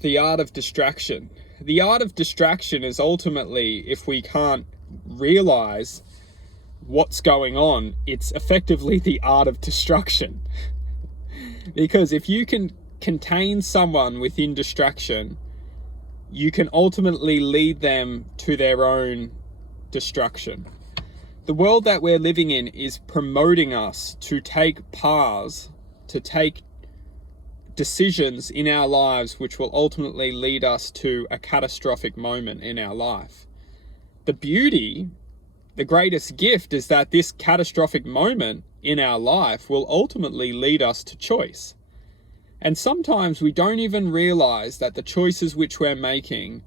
The art of distraction. The art of distraction is ultimately, if we can't realize what's going on, it's effectively the art of destruction. Because if you can contain someone within distraction, you can ultimately lead them to their own destruction. The world that we're living in is promoting us to take paths, to take decisions in our lives which will ultimately lead us to a catastrophic moment in our life. The beauty, the greatest gift, is that this catastrophic moment in our life will ultimately lead us to choice. And sometimes we don't even realize that the choices which we're making,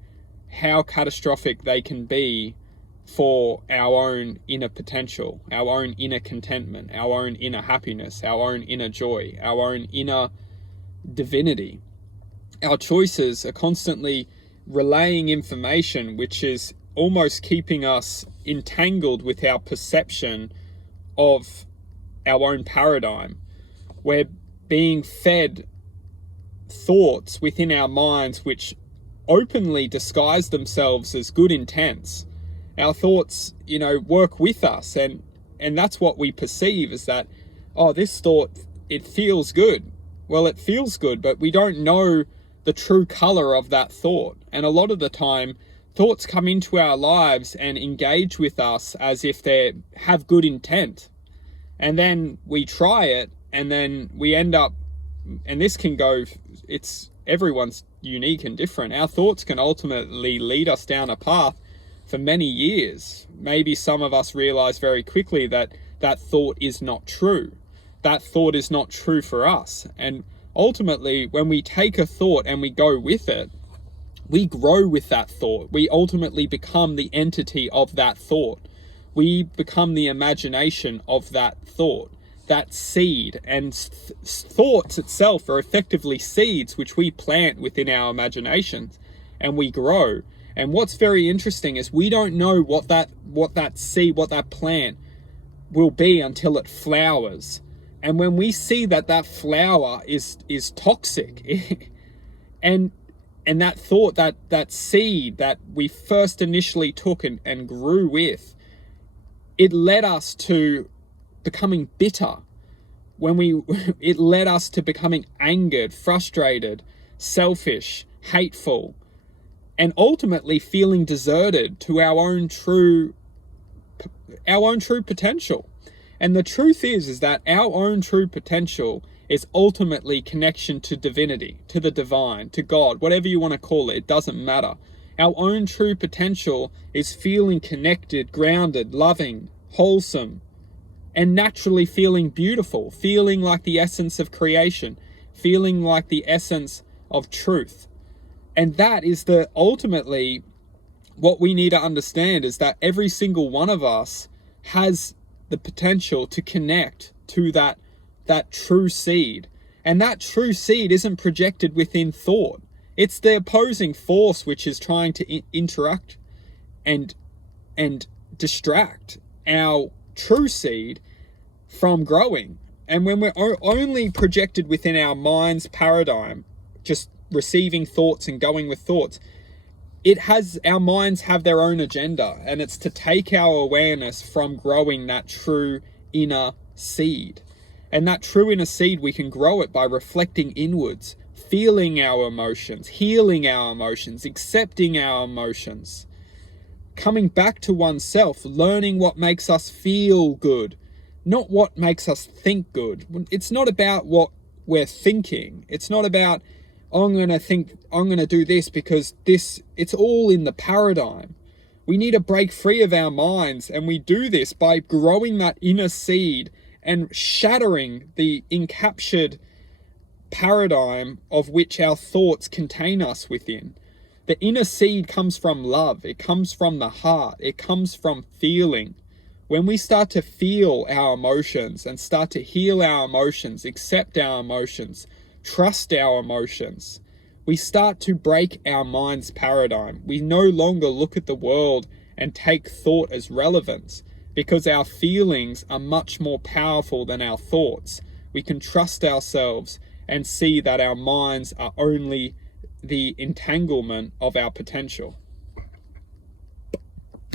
how catastrophic they can be for our own inner potential, our own inner contentment, our own inner happiness, our own inner joy, our own inner divinity. Our choices are constantly relaying information which is almost keeping us entangled with our perception of our own paradigm. We're being fed thoughts within our minds which openly disguise themselves as good intents. Our thoughts, work with us, and that's what we perceive is that, oh, this thought, it feels good. Well, it feels good, but we don't know the true color of that thought. And a lot of the time, thoughts come into our lives and engage with us as if they have good intent. And then we try it, and then we end up, and this can go, everyone's unique and different. Our thoughts can ultimately lead us down a path for many years. Maybe some of us realize very quickly that that thought is not true. That thought is not true for us. And ultimately, when we take a thought and we go with it, we grow with that thought. We ultimately become the entity of that thought. We become the imagination of that thought, that seed. And thoughts itself are effectively seeds which we plant within our imaginations, and we grow. And what's very interesting is we don't know what that seed, what that plant will be until it flowers. And when we see that flower is toxic, and that thought, that seed that we first initially took and grew with, it led us to becoming bitter. It led us to becoming angered, frustrated, selfish, hateful, and ultimately feeling deserted to our own true potential. And the truth is that our own true potential is ultimately connection to divinity, to the divine, to God, whatever you want to call it, it doesn't matter. Our own true potential is feeling connected, grounded, loving, wholesome, and naturally feeling beautiful, feeling like the essence of creation, feeling like the essence of truth. And that is ultimately what we need to understand, is that every single one of us has the potential to connect to that true seed. And that true seed isn't projected within thought. It's the opposing force which is trying to interact and distract our true seed from growing. And when we're only projected within our mind's paradigm, just receiving thoughts and going with thoughts, our minds have their own agenda, and it's to take our awareness from growing that true inner seed. And that true inner seed, we can grow it by reflecting inwards, feeling our emotions, healing our emotions, accepting our emotions, coming back to oneself, learning what makes us feel good, not what makes us think good. It's not about what we're thinking. It's not about, I'm going to do this because it's all in the paradigm. We need to break free of our minds, and we do this by growing that inner seed and shattering the encaptured paradigm of which our thoughts contain us within. The inner seed comes from love. It comes from the heart. It comes from feeling. When we start to feel our emotions and start to heal our emotions, accept our emotions, trust our emotions, we start to break our mind's paradigm. We no longer look at the world and take thought as relevant, because our feelings are much more powerful than our thoughts. We can trust ourselves and see that our minds are only the entanglement of our potential.